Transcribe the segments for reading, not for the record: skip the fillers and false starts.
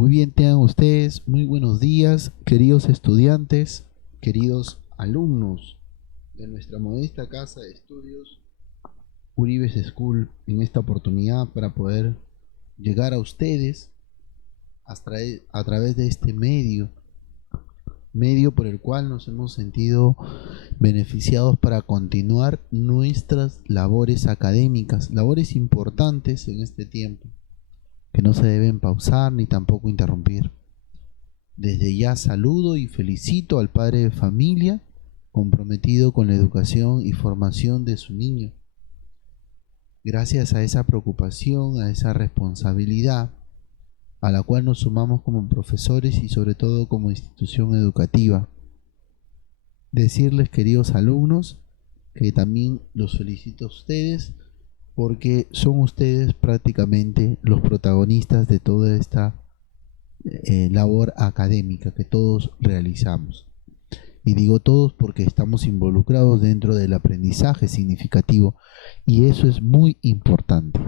Muy bien, tengan ustedes muy buenos días, queridos estudiantes, queridos alumnos de nuestra modesta casa de estudios Uribes School, en esta oportunidad para poder llegar a ustedes a través de este medio por el cual nos hemos sentido beneficiados para continuar nuestras labores académicas, labores importantes en este tiempo, que no se deben pausar ni tampoco interrumpir. Desde ya saludo y felicito al padre de familia comprometido con la educación y formación de su niño. Gracias a esa preocupación, a esa responsabilidad, a la cual nos sumamos como profesores y sobre todo como institución educativa. Decirles, queridos alumnos, que también los felicito a ustedes porque son ustedes prácticamente los protagonistas de toda esta labor académica que todos realizamos. Y digo todos porque estamos involucrados dentro del aprendizaje significativo y eso es muy importante.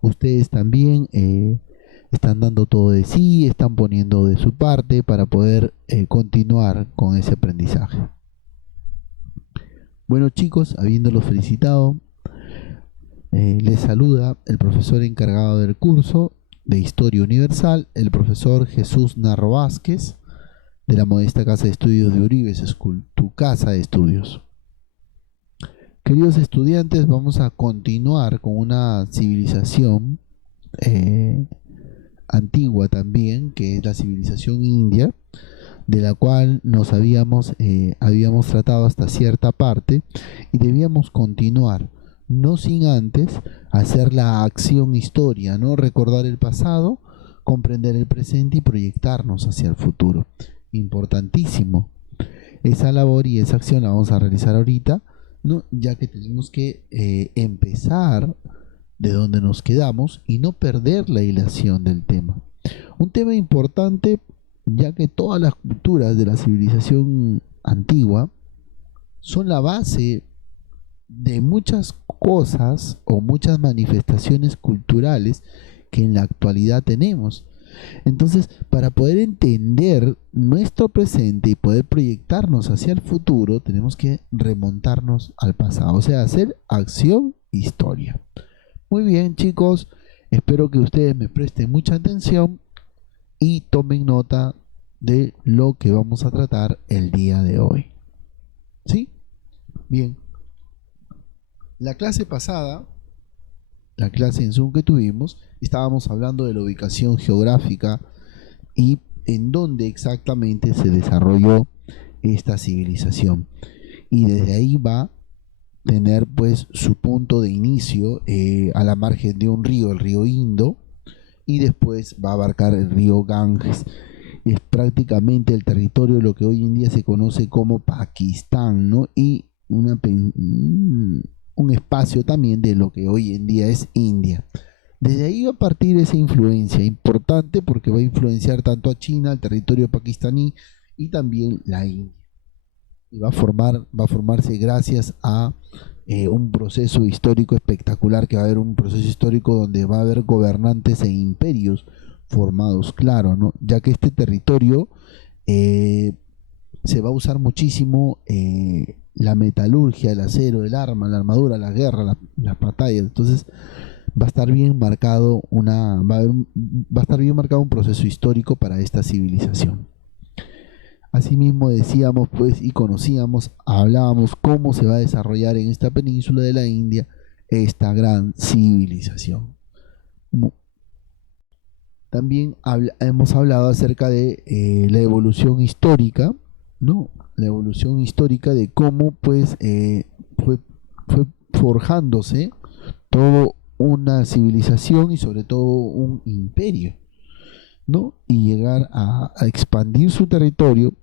Ustedes también están dando todo de sí, están poniendo de su parte para poder continuar con ese aprendizaje. Bueno, chicos, habiéndolos felicitado, les saluda el profesor encargado del curso de Historia Universal, el profesor Jesús Narro Vázquez, de la modesta casa de estudios de Uribes School, tu casa de estudios. Queridos estudiantes, vamos a continuar con una civilización antigua también, que es la civilización india, de la cual nos habíamos tratado hasta cierta parte y debíamos continuar, no sin antes hacer la acción historia, ¿no? Recordar el pasado, comprender el presente y proyectarnos hacia el futuro. Importantísimo. Esa labor y esa acción la vamos a realizar ahorita, ¿no? Ya que tenemos que empezar de donde nos quedamos y no perder la hilación del tema. Un tema importante, ya que todas las culturas de la civilización antigua son la base de muchas cosas o muchas manifestaciones culturales que en la actualidad tenemos. Entonces, para poder entender nuestro presente y poder proyectarnos hacia el futuro, tenemos que remontarnos al pasado, o sea, hacer acción historia. Muy bien, chicos, espero que ustedes me presten mucha atención y tomen nota de lo que vamos a tratar el día de hoy. ¿Sí? Bien. La clase pasada, la clase en Zoom que tuvimos, estábamos hablando de la ubicación geográfica y en dónde exactamente se desarrolló esta civilización. Y desde ahí va a tener pues su punto de inicio a la margen de un río, el río Indo, y después va a abarcar el río Ganges. Es prácticamente el territorio de lo que hoy en día se conoce como Pakistán, ¿no? Y un espacio también de lo que hoy en día es India. Desde ahí va a partir esa influencia importante porque va a influenciar tanto a China, el territorio pakistaní y también la India. Y va a formarse gracias a un proceso histórico espectacular, que va a haber un proceso histórico donde va a haber gobernantes e imperios formados, claro, ¿no? Ya que este territorio se va a usar muchísimo la metalurgia, el acero, el arma, la armadura, la guerra, las batallas. Entonces va a estar bien marcado va a estar bien marcado un proceso histórico para esta civilización. Asimismo decíamos pues y conocíamos, hablábamos cómo se va a desarrollar en esta península de la India esta gran civilización. También hemos hablado acerca de la evolución histórica, ¿no? La evolución histórica de cómo pues fue forjándose toda una civilización y sobre todo un imperio, ¿no? Y llegar a expandir su territorio,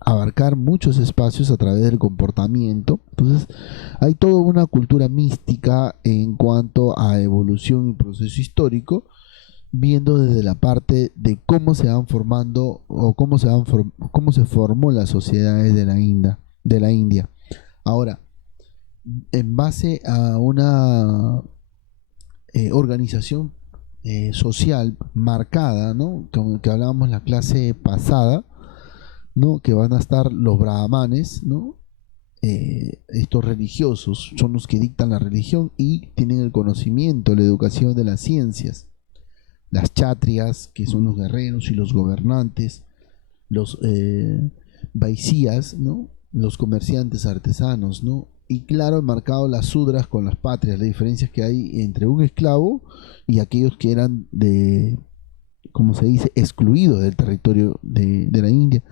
abarcar muchos espacios a través del comportamiento. Entonces hay toda una cultura mística en cuanto a evolución y proceso histórico, viendo desde la parte de cómo se van formando o cómo se formó las sociedades de la India. Ahora, en base a una organización social marcada, ¿no? Como que hablábamos en la clase pasada, ¿no? Que van a estar los brahmanes, ¿no? Estos religiosos son los que dictan la religión y tienen el conocimiento, la educación de las ciencias. Las chatrias, que son los guerreros y los gobernantes, los vaisías, ¿no? Los comerciantes artesanos, ¿no? Y claro, marcado las sudras con las patrias, las diferencias que hay entre un esclavo y aquellos que eran de, como se dice, excluidos del territorio de la India,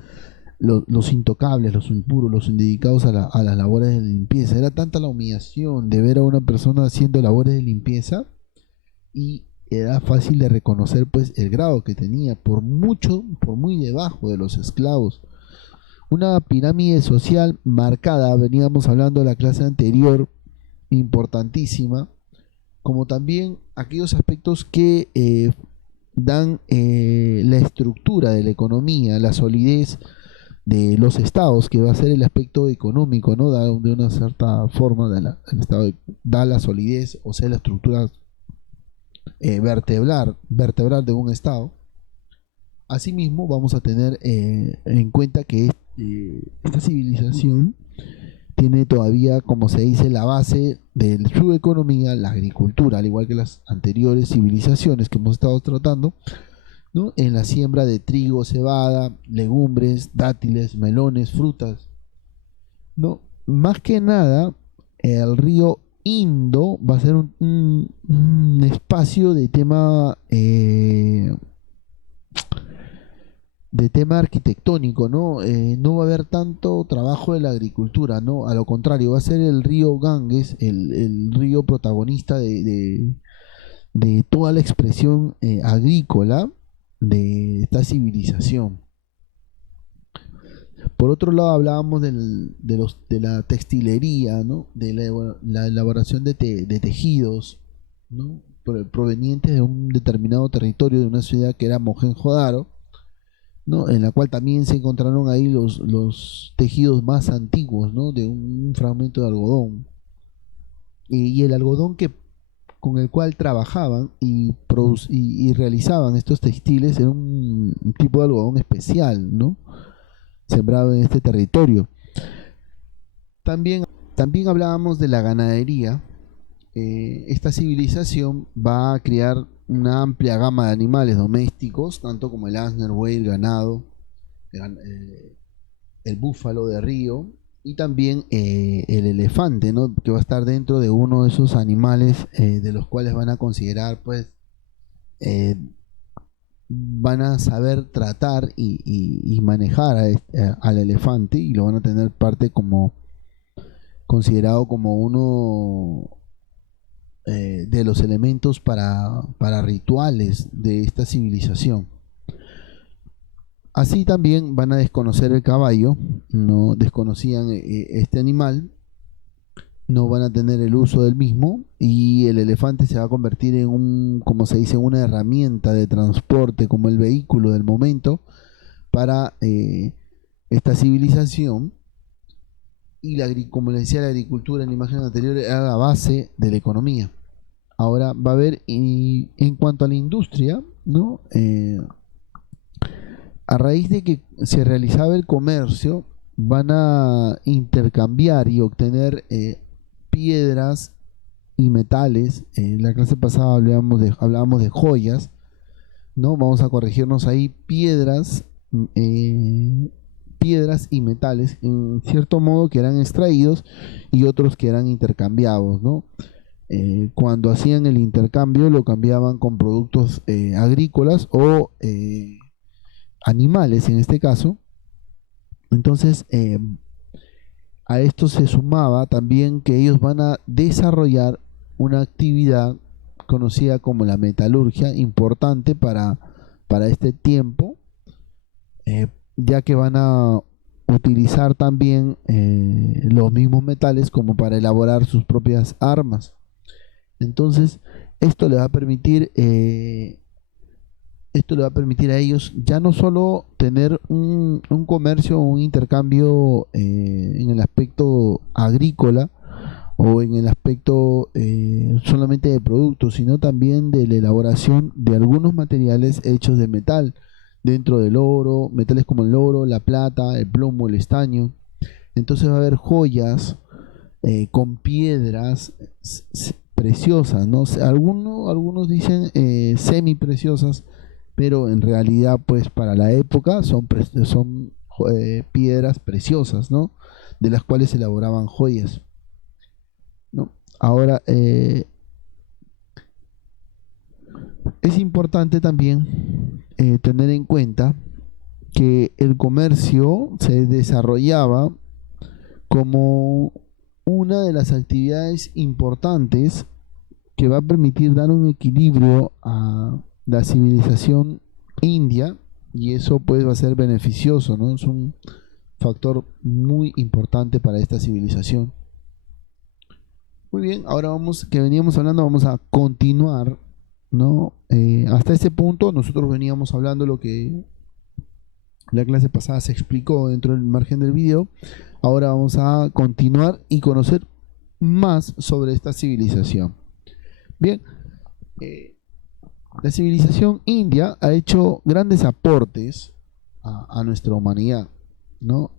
los intocables, los impuros, los dedicados a las labores de limpieza. Era tanta la humillación de ver a una persona haciendo labores de limpieza y era fácil de reconocer pues el grado que tenía, por mucho, por muy debajo de los esclavos. Una pirámide social marcada, veníamos hablando de la clase anterior, importantísima, como también aquellos aspectos que dan la estructura de la economía, la solidez de los estados, que va a ser el aspecto económico, ¿no? Da de una cierta forma, el estado da la solidez, o sea, la estructura vertebral de un estado. Asimismo, vamos a tener en cuenta que esta civilización tiene todavía, como se dice, la base de su economía, la agricultura, al igual que las anteriores civilizaciones que hemos estado tratando, ¿no? En la siembra de trigo, cebada, legumbres, dátiles, melones, frutas, ¿no? Más que nada, el río Indo va a ser un espacio de tema arquitectónico, ¿no? No va a haber tanto trabajo de la agricultura, ¿no? A lo contrario, va a ser el río Ganges, el río protagonista de toda la expresión agrícola de esta civilización. Por otro lado, hablábamos de la textilería, ¿no? De la elaboración de tejidos, ¿no? Provenientes de un determinado territorio, de una ciudad que era Mohenjo-Daro, ¿no? En la cual también se encontraron ahí los tejidos más antiguos, ¿no? De un fragmento de algodón. Y el algodón con el cual trabajaban y realizaban estos textiles era un tipo de algodón especial, ¿no? Sembrado en este territorio. También hablábamos de la ganadería. Esta civilización va a criar una amplia gama de animales domésticos, tanto como el asno, el buey, el ganado, el búfalo de río y también el elefante, ¿no? Que va a estar dentro de uno de esos animales de los cuales van a considerar, pues, van a saber tratar y manejar al elefante y lo van a tener parte como considerado como uno de los elementos para rituales de esta civilización. Así también van a desconocer el caballo, no desconocían este animal, no van a tener el uso del mismo y el elefante se va a convertir en como se dice, una herramienta de transporte, como el vehículo del momento para esta civilización. Y como les decía, la agricultura en la imagen anterior era la base de la economía. Ahora va a haber, en cuanto a la industria, ¿no? A raíz de que se realizaba el comercio, van a intercambiar y obtener piedras y metales. En la clase pasada hablábamos de joyas, ¿no? Vamos a corregirnos ahí, piedras y metales, en cierto modo, que eran extraídos y otros que eran intercambiados, ¿no? Cuando hacían el intercambio lo cambiaban con productos agrícolas o animales en este caso. Entonces a esto se sumaba también que ellos van a desarrollar una actividad conocida como la metalurgia, importante para este tiempo, ya que van a utilizar también los mismos metales como para elaborar sus propias armas. Entonces esto le va a permitir a ellos ya no solo tener un comercio o un intercambio en el aspecto agrícola o en el aspecto solamente de productos, sino también de la elaboración de algunos materiales hechos de metal, dentro del oro, metales como el oro, la plata, el plomo, el estaño. Entonces va a haber joyas con piedras preciosas, ¿no? Algunos dicen semi preciosas, pero en realidad, pues para la época son piedras preciosas, ¿no? De las cuales se elaboraban joyas, ¿no? Ahora, es importante también tener en cuenta que el comercio se desarrollaba como una de las actividades importantes que va a permitir dar un equilibrio a la civilización india, y eso pues va a ser beneficioso, ¿no? Es un factor muy importante para esta civilización. Muy bien, ahora vamos, que veníamos hablando, vamos a continuar, ¿no? Hasta este punto nosotros veníamos hablando lo que la clase pasada se explicó dentro del margen del video. Ahora vamos a continuar y conocer más sobre esta civilización. Bien, la civilización india ha hecho grandes aportes a nuestra humanidad, ¿no?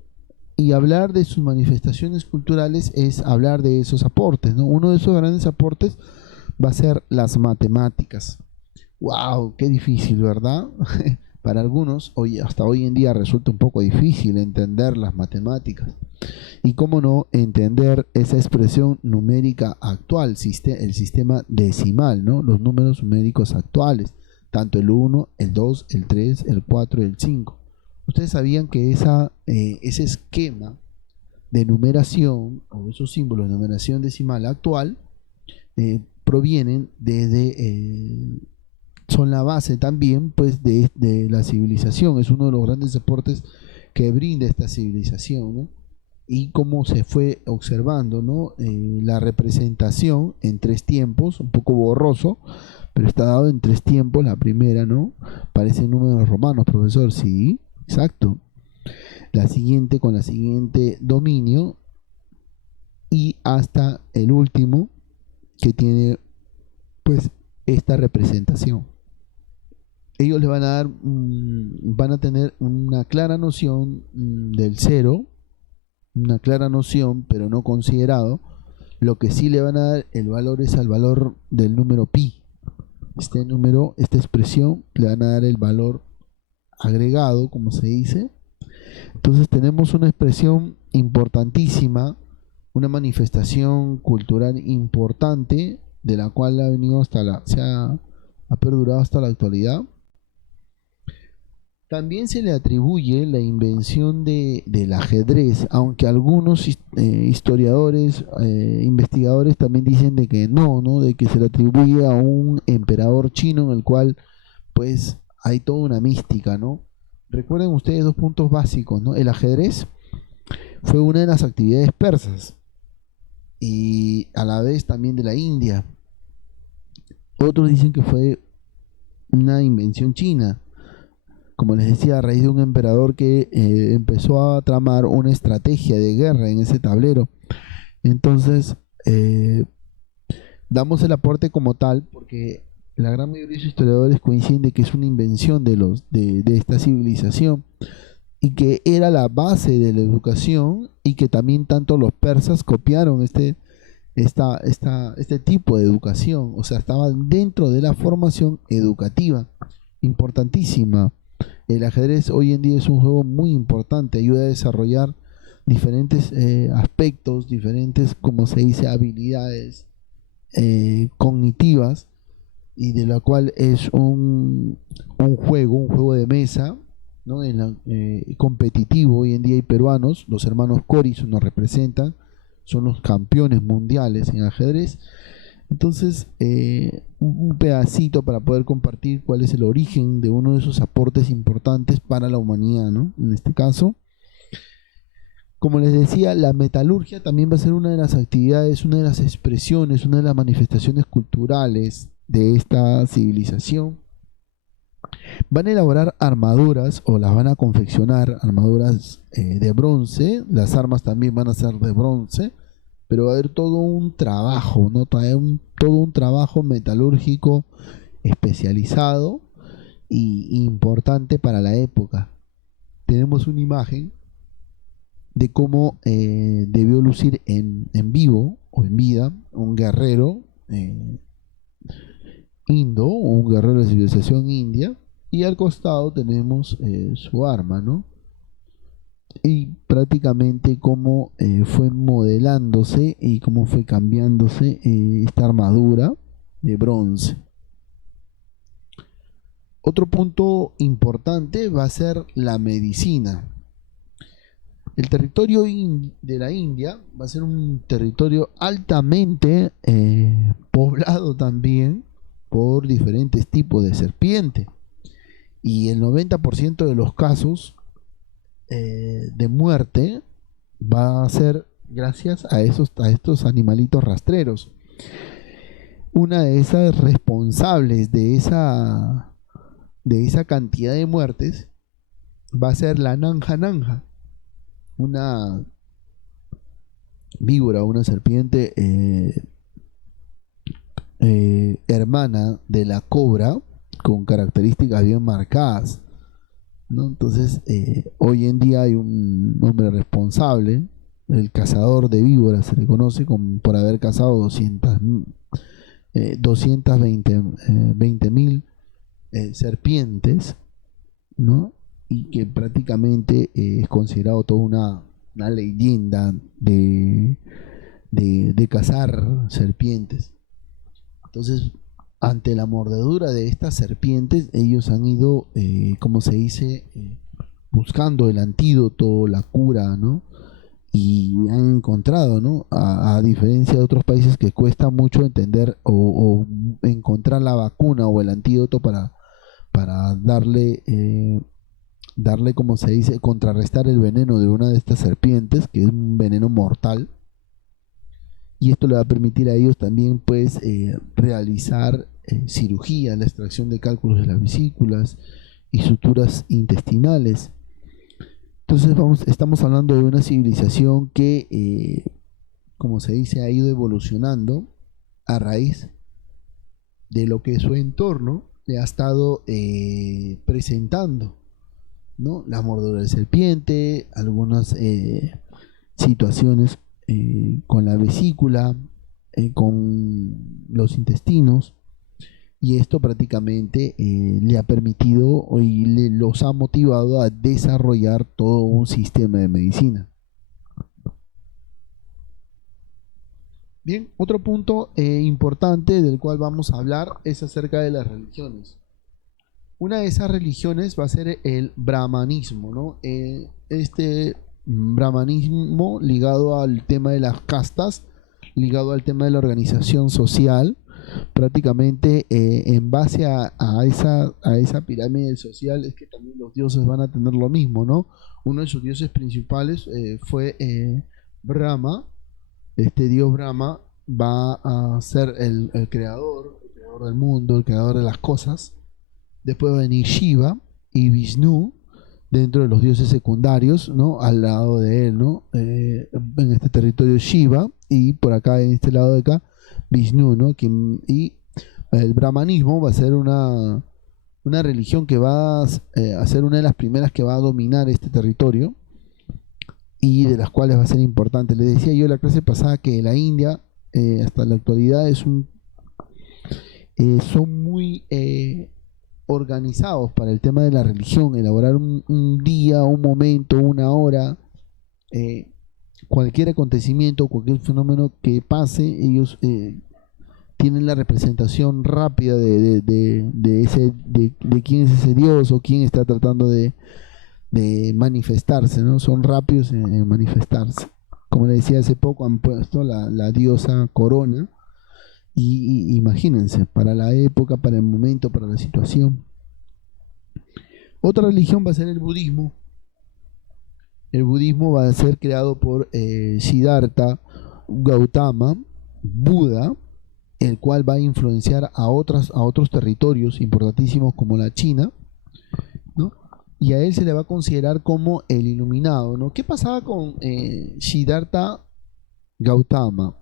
Y hablar de sus manifestaciones culturales es hablar de esos aportes, ¿no? Uno de esos grandes aportes va a ser las matemáticas. ¡Wow! ¡Qué difícil!, ¿verdad? Para algunos, hoy, hasta hoy en día resulta un poco difícil entender las matemáticas. Y cómo no entender esa expresión numérica actual, el sistema decimal, ¿no? Los números numéricos actuales, tanto el 1, el 2, el 3, el 4 y el 5. Ustedes sabían que ese esquema de numeración, o esos símbolos de numeración decimal actual, provienen son la base también pues de la civilización. Es uno de los grandes aportes que brinda esta civilización, ¿no? Y cómo se fue observando, ¿no? La representación en tres tiempos, un poco borroso, pero está dado en tres tiempos. La primera, ¿no? Parecen números romanos, profesor. Sí, exacto. La siguiente con la siguiente dominio, y hasta el último que tiene pues esta representación. Ellos le van a dar, van a tener una clara noción del cero, una clara noción, pero no considerado. Lo que sí le van a dar el valor es al valor del número pi. Este número, esta expresión, le van a dar el valor agregado, como se dice. Entonces tenemos una expresión importantísima, una manifestación cultural importante, de la cual ha venido ha perdurado hasta la actualidad. También se le atribuye la invención del ajedrez, aunque algunos historiadores, investigadores también dicen de que no, de que se le atribuye a un emperador chino, en el cual pues hay toda una mística, ¿no? Recuerden ustedes dos puntos básicos, ¿no? El ajedrez fue una de las actividades persas y a la vez también de la India. Otros dicen que fue una invención china, como les decía, a raíz de un emperador que empezó a tramar una estrategia de guerra en ese tablero. Entonces, damos el aporte como tal porque la gran mayoría de los historiadores coinciden de que es una invención de esta civilización, y que era la base de la educación, y que también tanto los persas copiaron este tipo de educación. O sea, estaban dentro de la formación educativa importantísima. El ajedrez hoy en día es un juego muy importante, ayuda a desarrollar diferentes aspectos, diferentes, como se dice, habilidades cognitivas, y de la cual es un juego de mesa, ¿no? Competitivo. Hoy en día hay peruanos, los hermanos Coris nos representan, son los campeones mundiales en ajedrez. Entonces, un pedacito para poder compartir cuál es el origen de uno de esos aportes importantes para la humanidad, ¿no? En este caso, como les decía, la metalurgia también va a ser una de las actividades, una de las expresiones, una de las manifestaciones culturales de esta civilización. Van a elaborar armaduras, o las van a confeccionar, armaduras de bronce. Las armas también van a ser de bronce, pero va a haber todo un trabajo, ¿no? Todo un trabajo metalúrgico especializado y importante para la época. Tenemos una imagen de cómo debió lucir en vivo o en vida un guerrero indo, o un guerrero de civilización india, y al costado tenemos su arma, ¿no? Y prácticamente cómo fue modelándose y cómo fue cambiándose esta armadura de bronce. Otro punto importante va a ser la medicina. El territorio de la India va a ser un territorio altamente poblado también por diferentes tipos de serpiente. Y el 90% de los casos de muerte va a ser gracias a estos animalitos rastreros. Una de esas responsables de esa cantidad de muertes va a ser la nanja nanja, una víbora, una serpiente hermana de la cobra, con características bien marcadas, ¿no? Entonces, hoy en día hay un hombre responsable, el cazador de víboras se le conoce por haber cazado 220.000 serpientes, ¿no? Y que prácticamente es considerado toda una leyenda de cazar serpientes. Entonces, ante la mordedura de estas serpientes, ellos han ido, como se dice, buscando el antídoto, la cura, ¿no? Y han encontrado, ¿no? A diferencia de otros países que cuesta mucho entender o encontrar la vacuna o el antídoto para darle, como se dice, contrarrestar el veneno de una de estas serpientes, que es un veneno mortal. Y esto le va a permitir a ellos también, pues, realizar cirugía, la extracción de cálculos de las vesículas y suturas intestinales. Entonces estamos hablando de una civilización que, como se dice, ha ido evolucionando a raíz de lo que su entorno le ha estado presentando, ¿no? La mordedura de serpiente, algunas situaciones con la vesícula, con los intestinos, y esto prácticamente le ha permitido y los ha motivado a desarrollar todo un sistema de medicina. Bien, otro punto importante del cual vamos a hablar es acerca de las religiones. Una de esas religiones va a ser el brahmanismo, ¿no? Este brahmanismo ligado al tema de las castas, ligado al tema de la organización social, prácticamente en base a esa pirámide social es que también los dioses van a tener lo mismo, ¿no? Uno de sus dioses principales fue Brahma. Este dios Brahma va a ser el creador del mundo, el creador de las cosas. Después va a venir Shiva y Vishnu dentro de los dioses secundarios, ¿no? Al lado de él, ¿no? En este territorio Shiva, y por acá, en este lado de acá, Vishnu, ¿no? Y el brahmanismo va a ser una religión que va a ser una de las primeras que va a dominar este territorio y de las cuales va a ser importante. Les decía yo en la clase pasada que la India, hasta la actualidad, son muy organizados para el tema de la religión, elaborar un día, un momento, una hora, cualquier acontecimiento, cualquier fenómeno que pase, ellos tienen la representación rápida de quién es ese Dios o quién está tratando de manifestarse, ¿no? Son rápidos en manifestarse. Como le decía, hace poco han puesto la diosa Corona, y imagínense, para la época, para el momento, para la situación. Otra religión va a ser el budismo. El budismo va a ser creado por Siddhartha Gautama, Buda, el cual va a influenciar a otros territorios importantísimos como la China, ¿no? Y a él se le va a considerar como el iluminado, ¿no? ¿Qué pasaba con Siddhartha Gautama.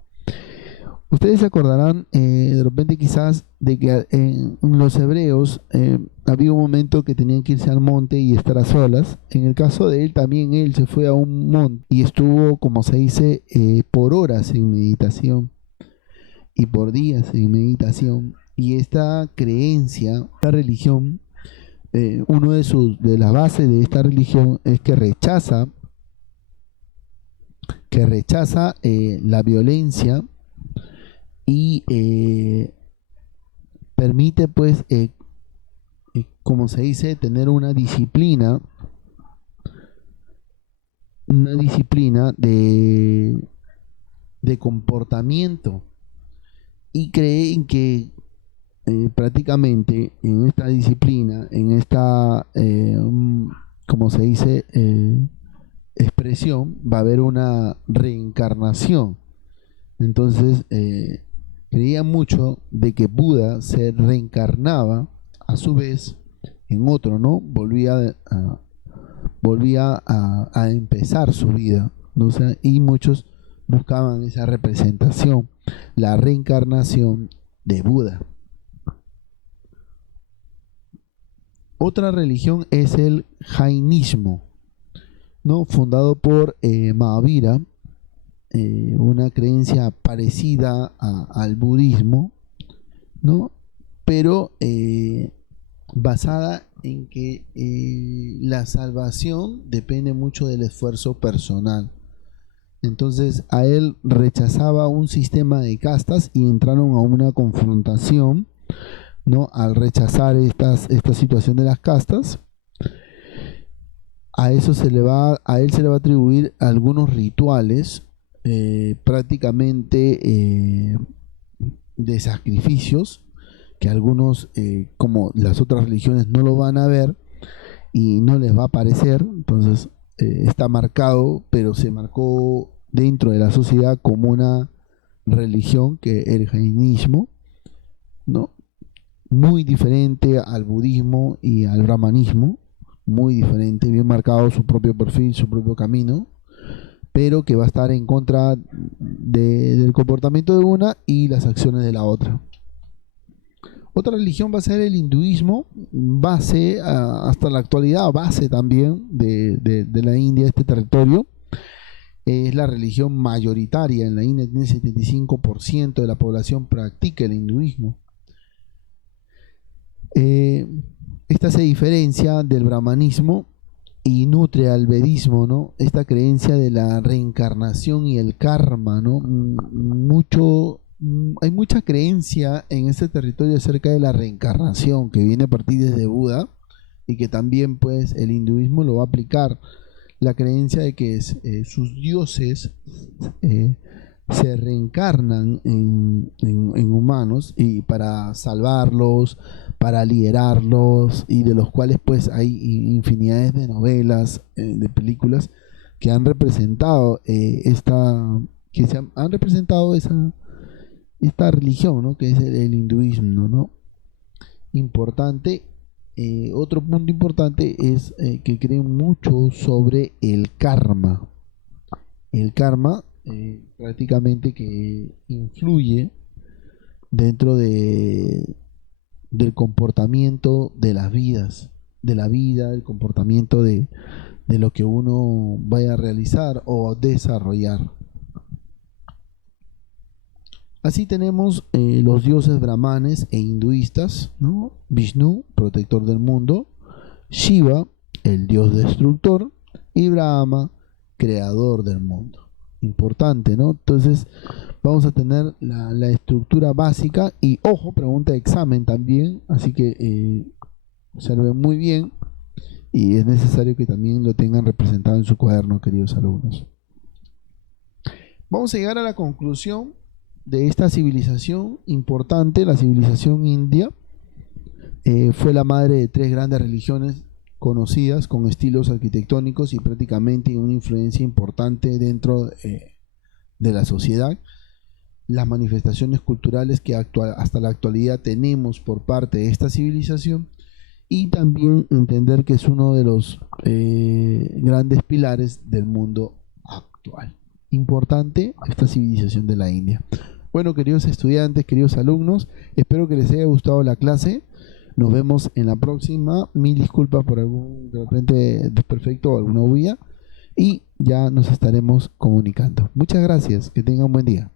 Ustedes se acordarán de repente quizás de que en los hebreos había un momento que tenían que irse al monte y estar a solas. En el caso de él también él se fue a un monte y estuvo, como se dice, por horas en meditación y por días en meditación. Y esta creencia, esta religión, uno de las bases de esta religión es que rechaza la violencia y permite pues como se dice tener una disciplina de comportamiento, y creen que prácticamente en esta disciplina, en esta como se dice expresión, va a haber una reencarnación. Entonces creía mucho de que Buda se reencarnaba a su vez en otro, ¿no? Volvía a empezar su vida, ¿no? O sea, y muchos buscaban esa representación, la reencarnación de Buda. Otra religión es el jainismo, ¿no? Fundado por Mahavira, una creencia parecida al budismo, ¿no? Pero basada en que la salvación depende mucho del esfuerzo personal. Entonces a él rechazaba un sistema de castas y entraron a una confrontación, ¿no? Al rechazar esta situación de las castas, a él se le va a atribuir algunos rituales prácticamente de sacrificios, que algunos, como las otras religiones, no lo van a ver y no les va a parecer. Entonces está marcado, pero se marcó dentro de la sociedad como una religión, que el jainismo, ¿no? Muy diferente al budismo y al brahmanismo, muy diferente, bien marcado su propio perfil, su propio camino, pero que va a estar en contra del comportamiento de una y las acciones de la otra. Otra religión va a ser el hinduismo, base hasta la actualidad, base también de la India, este territorio. Es la religión mayoritaria en la India, tiene el 75% de la población practica el hinduismo. Esta se diferencia del brahmanismo y nutre al vedismo, ¿no? Esta creencia de la reencarnación y el karma, ¿no? Hay mucha creencia en este territorio acerca de la reencarnación, que viene a partir desde Buda, y que también pues el hinduismo lo va a aplicar. La creencia de que sus dioses se reencarnan en humanos y para salvarlos, para liderarlos, y de los cuales pues hay infinidades de novelas, de películas que han representado han representado esta religión, ¿no? Que es el hinduismo, ¿no? Importante. Otro punto importante es que creen mucho sobre el karma. El karma prácticamente que influye dentro del comportamiento de las vidas, de la vida, el comportamiento de lo que uno vaya a realizar o desarrollar. Así tenemos los dioses brahmanes e hinduistas, ¿no? Vishnu, protector del mundo; Shiva, el dios destructor; y Brahma, creador del mundo. Importante, ¿no? Entonces vamos a tener la estructura básica, y ojo, pregunta de examen también, así que observen muy bien, y es necesario que también lo tengan representado en su cuaderno, queridos alumnos. Vamos a llegar a la conclusión de esta civilización importante. La civilización india fue la madre de tres grandes religiones conocidas, con estilos arquitectónicos y prácticamente una influencia importante dentro de la sociedad. Las manifestaciones culturales que hasta la actualidad tenemos por parte de esta civilización, y también entender que es uno de los grandes pilares del mundo actual. importante esta civilización de la India. Bueno, queridos estudiantes, queridos alumnos, espero que les haya gustado la clase. Nos vemos en la próxima. Mil disculpas por algún de repente desperfecto o alguna huella. Y ya nos estaremos comunicando. Muchas gracias. Que tengan un buen día.